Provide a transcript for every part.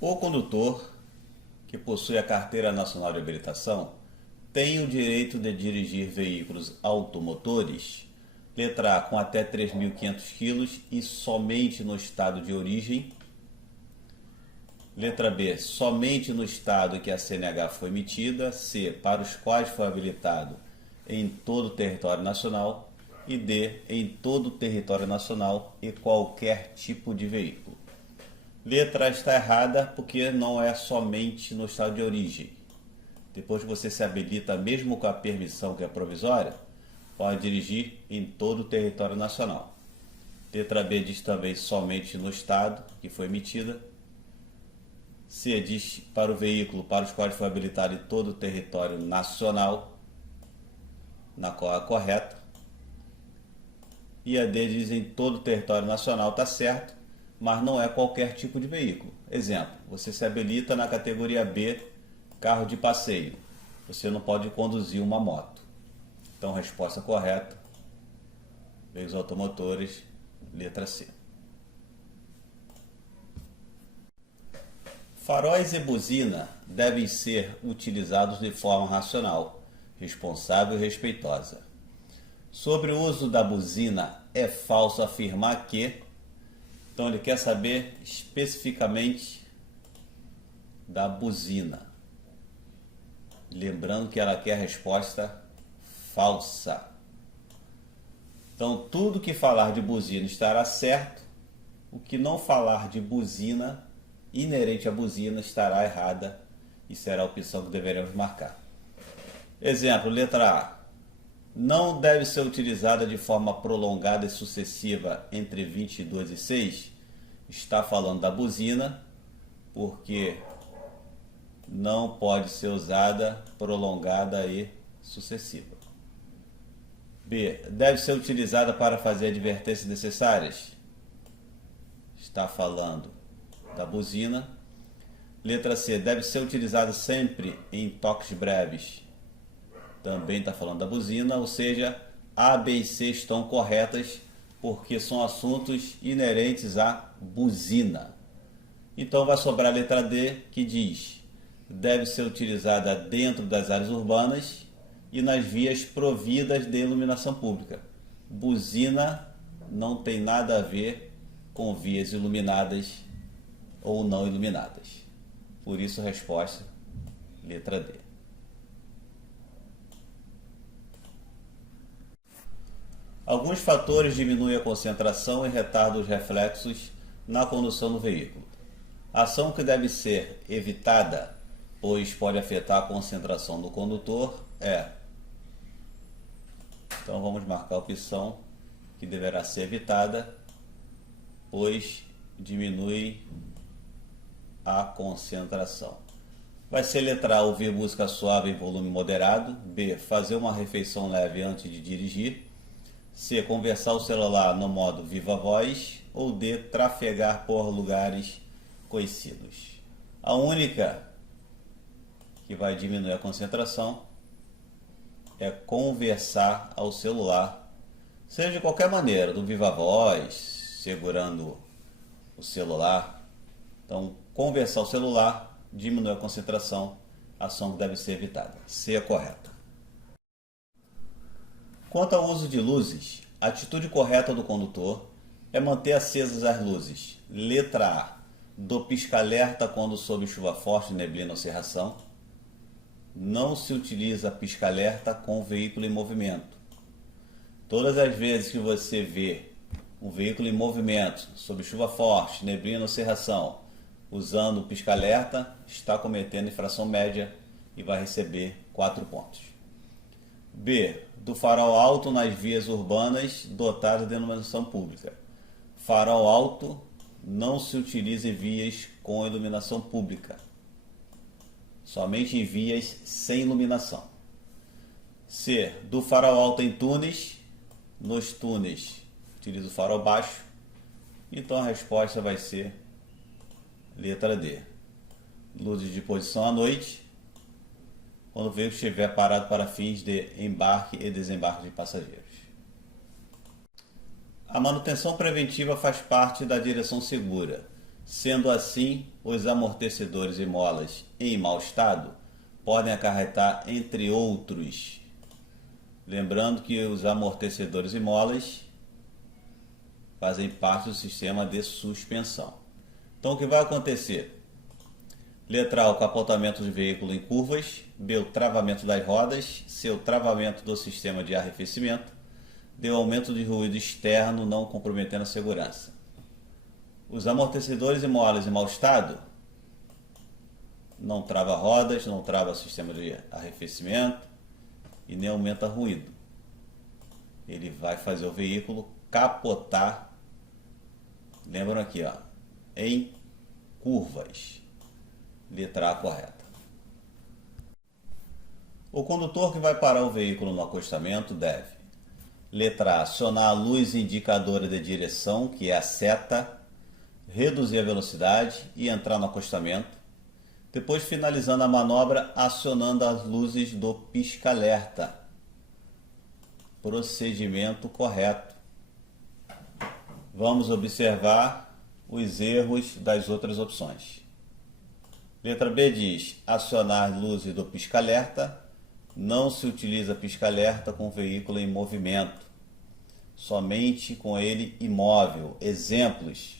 O condutor que possui a Carteira Nacional de Habilitação tem o direito de dirigir veículos automotores, letra A, com até 3.500 kg e somente no estado de origem. Letra B, somente no estado em que a CNH foi emitida. C, para os quais foi habilitado em todo o território nacional. E D, em todo o território nacional e qualquer tipo de veículo. Letra A está errada porque não é somente no estado de origem. Depois que você se habilita, mesmo com a permissão que é provisória, pode dirigir em todo o território nacional. Letra B diz também somente no estado que foi emitida. C diz para o veículo para os quais foi habilitado em todo o território nacional, na qual é correta. E a D diz em todo o território nacional, está certo, mas não é qualquer tipo de veículo. Exemplo, você se habilita na categoria B, carro de passeio. Você não pode conduzir uma moto. Então, resposta correta, veículos automotores, letra C. Faróis e buzina devem ser utilizados de forma racional, responsável e respeitosa. Sobre o uso da buzina, é falso afirmar que... Então ele quer saber especificamente da buzina. Lembrando que ela quer a resposta falsa. Então tudo que falar de buzina estará certo. O que não falar de buzina, inerente à buzina, estará errada e será a opção que deveremos marcar. Exemplo, letra A. Não deve ser utilizada de forma prolongada e sucessiva entre 22 e 6. Está falando da buzina, porque não pode ser usada prolongada e sucessiva. B. Deve ser utilizada para fazer advertências necessárias. Está falando da buzina. Letra C. Deve ser utilizada sempre em toques breves. Também está falando da buzina, ou seja, A, B e C estão corretas porque são assuntos inerentes à buzina. Então vai sobrar a letra D, que diz: deve ser utilizada dentro das áreas urbanas e nas vias providas de iluminação pública. Buzina não tem nada a ver com vias iluminadas ou não iluminadas. Por isso a resposta, letra D. Alguns fatores diminuem a concentração e retardam os reflexos na condução do veículo. A ação que deve ser evitada, pois pode afetar a concentração do condutor, é... Então vamos marcar a opção que deverá ser evitada, pois diminui a concentração. Vai ser letra A, ouvir música suave em volume moderado. B, fazer uma refeição leve antes de dirigir. C, conversar o celular no modo viva voz. Ou D, trafegar por lugares conhecidos. A única que vai diminuir a concentração é conversar ao celular, seja de qualquer maneira, do viva voz, segurando o celular. Então, conversar ao celular diminui a concentração, ação que deve ser evitada. C é correta. Quanto ao uso de luzes, a atitude correta do condutor é manter acesas as luzes. Letra A, do pisca-alerta quando sob chuva forte, neblina ou cerração. Não se utiliza pisca-alerta com o veículo em movimento. Todas as vezes que você vê um veículo em movimento, sob chuva forte, neblina ou cerração, usando o pisca-alerta, está cometendo infração média e vai receber 4 pontos. B, do farol alto nas vias urbanas dotadas de iluminação pública. Farol alto não se utiliza em vias com iluminação pública, somente em vias sem iluminação. C, do farol alto em túneis. Nos túneis utiliza o farol baixo. Então a resposta vai ser letra D. Luzes de posição à noite, quando o veículo estiver parado para fins de embarque e desembarque de passageiros. A manutenção preventiva faz parte da direção segura. Sendo assim, os amortecedores e molas em mau estado podem acarretar, entre outros. Lembrando que os amortecedores e molas fazem parte do sistema de suspensão. Então, o que vai acontecer? Letra A, o capotamento do veículo em curvas. B, o travamento das rodas. C, o travamento do sistema de arrefecimento. D, o aumento de ruído externo não comprometendo a segurança. Os amortecedores e molas em mau estado não trava rodas, não trava sistema de arrefecimento e nem aumenta ruído. Ele vai fazer o veículo capotar, lembram aqui, ó, em curvas. Letra A correta. O condutor que vai parar o veículo no acostamento deve: letra A, acionar a luz indicadora de direção, que é a seta, reduzir a velocidade e entrar no acostamento. Depois, finalizando a manobra, acionando as luzes do pisca-alerta. Procedimento correto. Vamos observar os erros das outras opções. Letra B diz: acionar luzes do pisca-alerta. Não se utiliza pisca-alerta com veículo em movimento, somente com ele imóvel. Exemplos: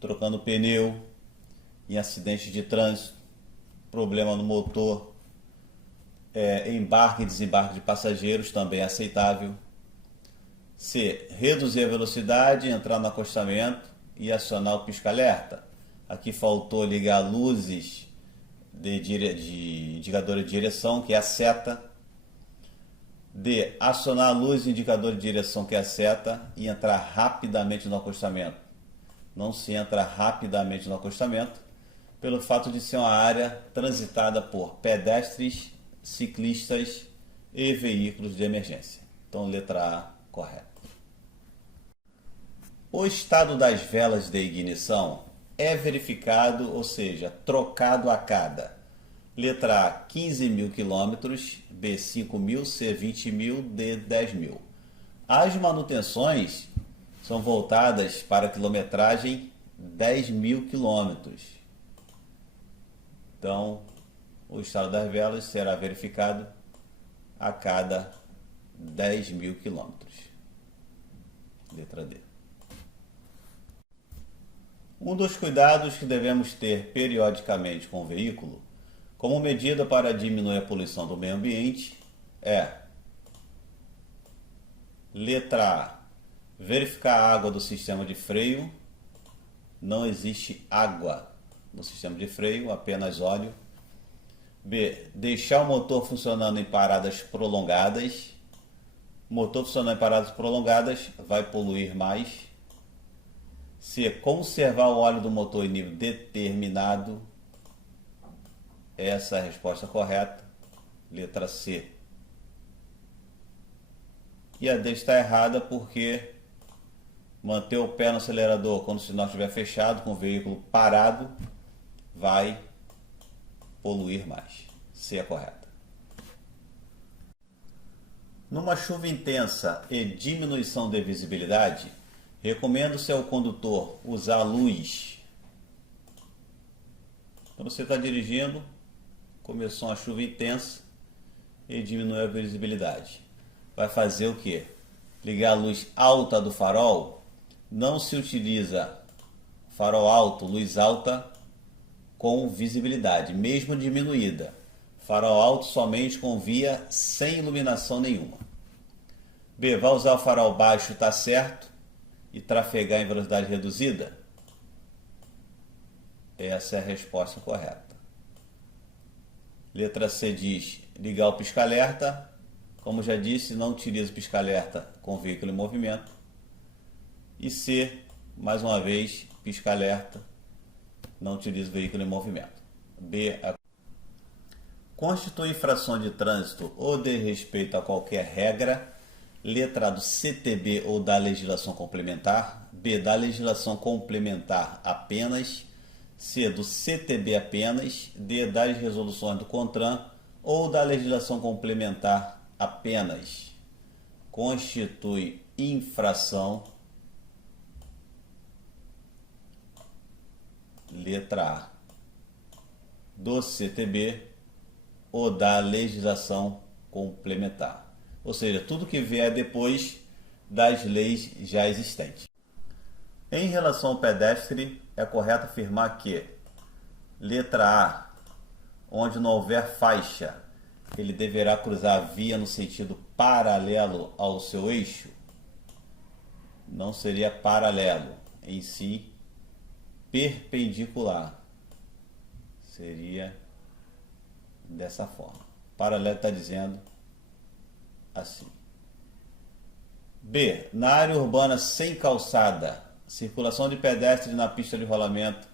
trocando pneu, em acidente de trânsito, problema no motor, embarque e desembarque de passageiros, também é aceitável. C, reduzir a velocidade, entrar no acostamento e acionar o pisca-alerta. Aqui faltou ligar luzes de indicador de direção, que é a seta. D, acionar a luz indicador de direção, que é a seta, e entrar rapidamente no acostamento. Não se entra rapidamente no acostamento, pelo fato de ser uma área transitada por pedestres, ciclistas e veículos de emergência. Então, letra A, correta. O estado das velas de ignição é verificado, ou seja, trocado a cada: letra A, 15.000 km, B, 5.000, C, 20.000, D, 10.000. As manutenções são voltadas para a quilometragem 10.000 km. Então, o estado das velas será verificado a cada 10.000 km. Letra D. Um dos cuidados que devemos ter periodicamente com o veículo, como medida para diminuir a poluição do meio ambiente, é: letra A, verificar a água do sistema de freio. Não existe água no sistema de freio, apenas óleo. B, deixar o motor funcionando em paradas prolongadas. Motor funcionando em paradas prolongadas vai poluir mais. C, conservar o óleo do motor em nível determinado. Essa é a resposta correta. Letra C. E a D está errada porque manter o pé no acelerador quando o sinal estiver fechado, com o veículo parado, vai poluir mais. C é correta. Numa chuva intensa e diminuição de visibilidade, recomendo-se ao condutor usar luz. Então você está dirigindo, começou uma chuva intensa e diminuiu a visibilidade. Vai fazer o quê? Ligar a luz alta do farol. Não se utiliza farol alto, luz alta com visibilidade, mesmo diminuída. Farol alto somente com via sem iluminação nenhuma. B, vai usar o farol baixo, está certo, e trafegar em velocidade reduzida? Essa é a resposta correta. Letra C diz ligar o pisca-alerta. Como já disse, não utiliza o pisca-alerta com veículo em movimento. E C, mais uma vez, pisca-alerta, não utiliza o veículo em movimento. B, constitui infração de trânsito ou desrespeito a qualquer regra. Letra A, do CTB ou da legislação complementar. B, da legislação complementar apenas. C, do CTB apenas. D, das resoluções do CONTRAN ou da legislação complementar apenas. Constitui infração letra A, do CTB ou da legislação complementar. Ou seja, tudo que vier depois das leis já existentes. Em relação ao pedestre, é correto afirmar que letra A, onde não houver faixa, ele deverá cruzar a via no sentido paralelo ao seu eixo. Não seria paralelo, em si perpendicular. Seria dessa forma. Paralelo está dizendo assim. B. Na área urbana sem calçada, circulação de pedestres na pista de rolamento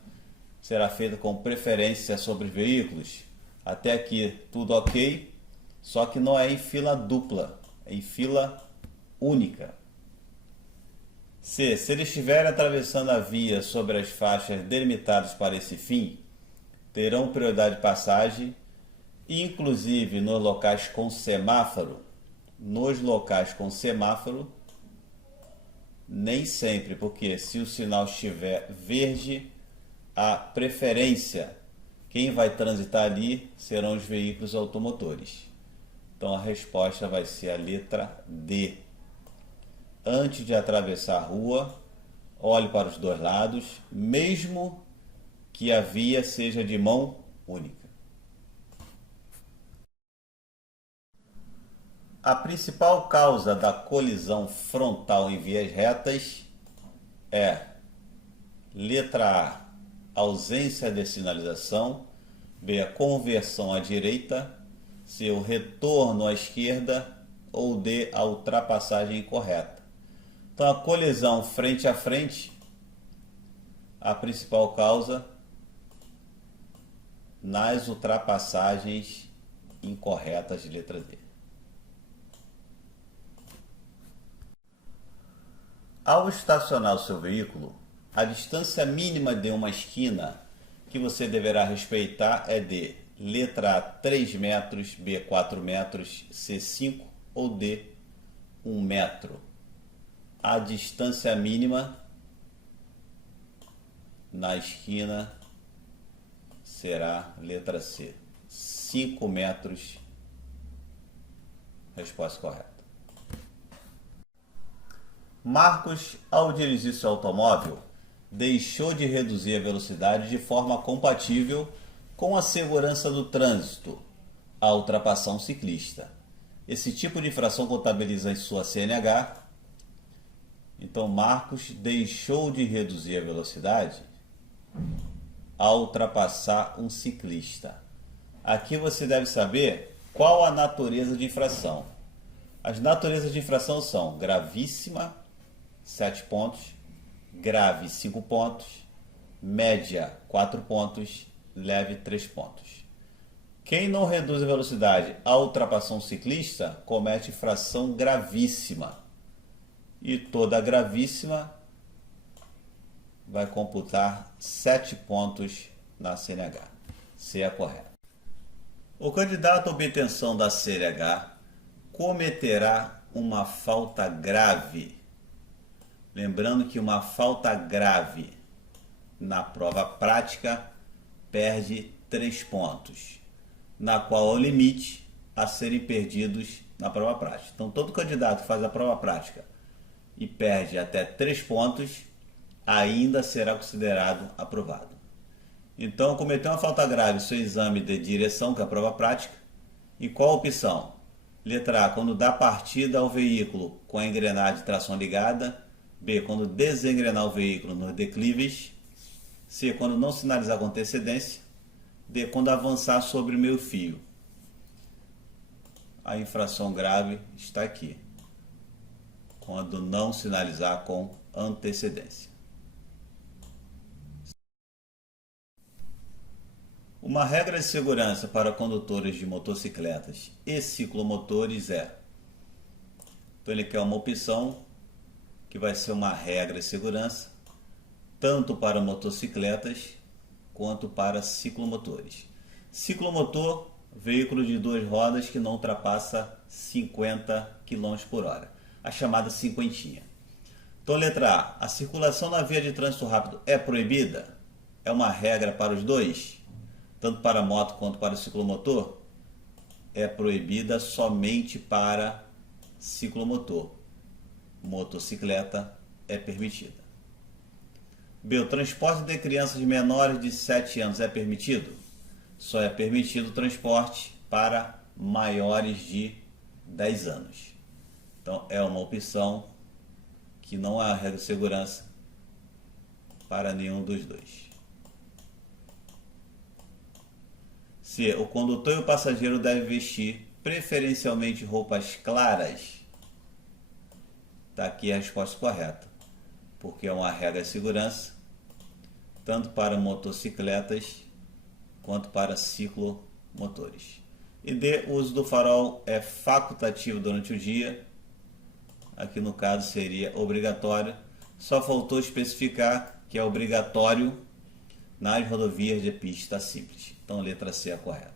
será feita com preferência sobre veículos. Até aqui tudo ok, só que não é em fila dupla, é em fila única. C. Se eles estiverem atravessando a via sobre as faixas delimitadas para esse fim, terão prioridade de passagem, inclusive nos locais com semáforo. Nos locais com semáforo, nem sempre, porque se o sinal estiver verde, a preferência, quem vai transitar ali serão os veículos automotores. Então a resposta vai ser a letra D. Antes de atravessar a rua, olhe para os dois lados, mesmo que a via seja de mão única. A principal causa da colisão frontal em vias retas é letra A, ausência de sinalização, B, a conversão à direita, C, o retorno à esquerda ou D, a ultrapassagem incorreta. Então a colisão frente a frente, a principal causa nas ultrapassagens incorretas de letra D. Ao estacionar o seu veículo, a distância mínima de uma esquina que você deverá respeitar é de letra A, 3 metros, B, 4 metros, C, 5 ou D, 1 metro. A distância mínima na esquina será letra C, 5 metros. Resposta correta. Marcos, ao dirigir seu automóvel, deixou de reduzir a velocidade de forma compatível com a segurança do trânsito ao ultrapassar um ciclista. Esse tipo de infração contabiliza em sua CNH. Então, Marcos deixou de reduzir a velocidade ao ultrapassar um ciclista. Aqui você deve saber qual a natureza de infração. As naturezas de infração são gravíssima, 7 pontos, grave, 5 pontos, média, 4 pontos, leve, 3 pontos. Quem não reduz a velocidade ao ultrapassar um ciclista comete infração gravíssima. E toda gravíssima vai computar 7 pontos na CNH. C é a correta. O candidato à obtenção da CNH cometerá uma falta grave. Lembrando que uma falta grave na prova prática perde 3 pontos, na qual é o limite a serem perdidos na prova prática. Então, todo candidato que faz a prova prática e perde até 3 pontos, ainda será considerado aprovado. Então, cometeu uma falta grave no seu exame de direção, que é a prova prática, e qual a opção? Letra A, quando dá partida ao veículo com a engrenagem de tração ligada. B, quando desengrenar o veículo nos declives. C, quando não sinalizar com antecedência. D, quando avançar sobre o meio fio. A infração grave está aqui, quando não sinalizar com antecedência. Uma regra de segurança para condutores de motocicletas e ciclomotores é... Então ele quer uma opção que vai ser uma regra de segurança tanto para motocicletas quanto para ciclomotores. Ciclomotor, veículo de 2 rodas que não ultrapassa 50 km por hora, a chamada cinquentinha. Então, letra A, a circulação na via de trânsito rápido é proibida? é uma regra para os dois, tanto para a moto quanto para o ciclomotor? É proibida somente para ciclomotor. Motocicleta é permitida. B. O transporte de crianças menores de 7 anos é permitido? Só é permitido o transporte para maiores de 10 anos. Então é uma opção que não há regra de segurança para nenhum dos dois. C. O condutor e o passageiro devem vestir preferencialmente roupas claras. Está aqui a resposta correta, porque é uma regra de segurança tanto para motocicletas quanto para ciclomotores. E D. O uso do farol é facultativo durante o dia. Aqui no caso seria obrigatório. Só faltou especificar que é obrigatório nas rodovias de pista simples. Então, letra C é a correta.